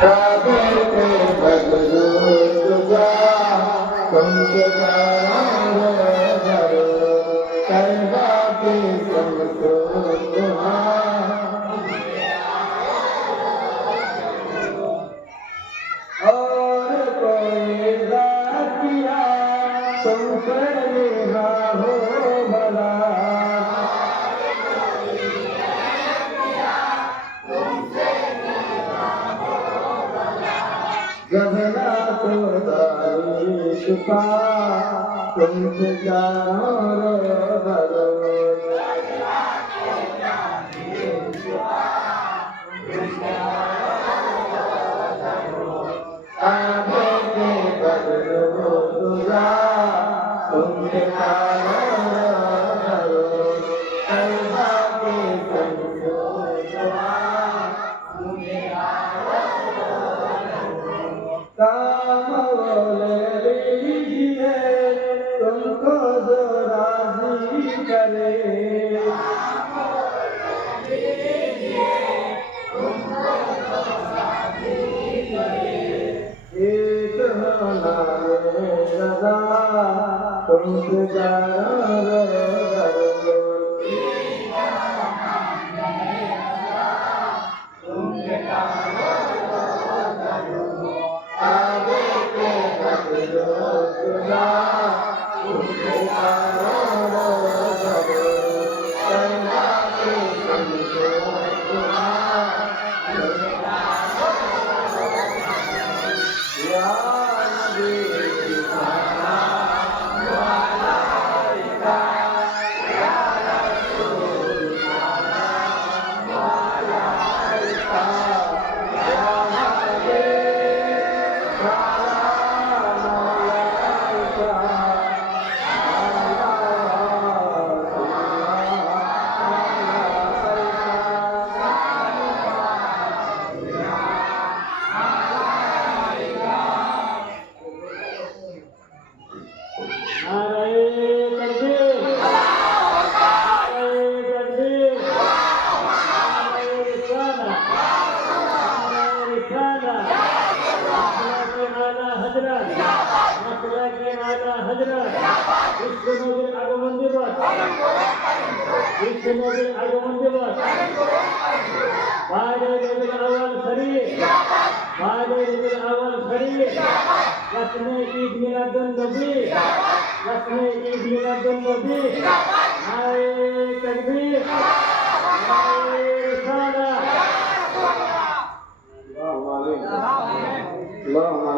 काबे पे बदलो तुझा तुमके जानो जरो करवा के समझो और कोई रातिया तुम कर लेना हो भला गबना तो तारीश पा तुमसे जानो भलो काबे के बदलो तुझा तुमसे जानो भलो करवा के समझो काम बोले लीजिए तुमको जो राजी करे एक होना रजा तुमसे जानो आगे के बदलो तुझा तुमसे जानो करवा के समझो या नबी নবীর আগমন দিবস বাইরে রবিউল আউয়াল শরীফ বাইরে রবিউল আউয়াল শরীফ রসমে ঈদ মিলাদুন নবী রসমে ঈদ মিলাদুন নবী নারে তাকবীর নারে রিসালাত আল্লাহু আলাইহি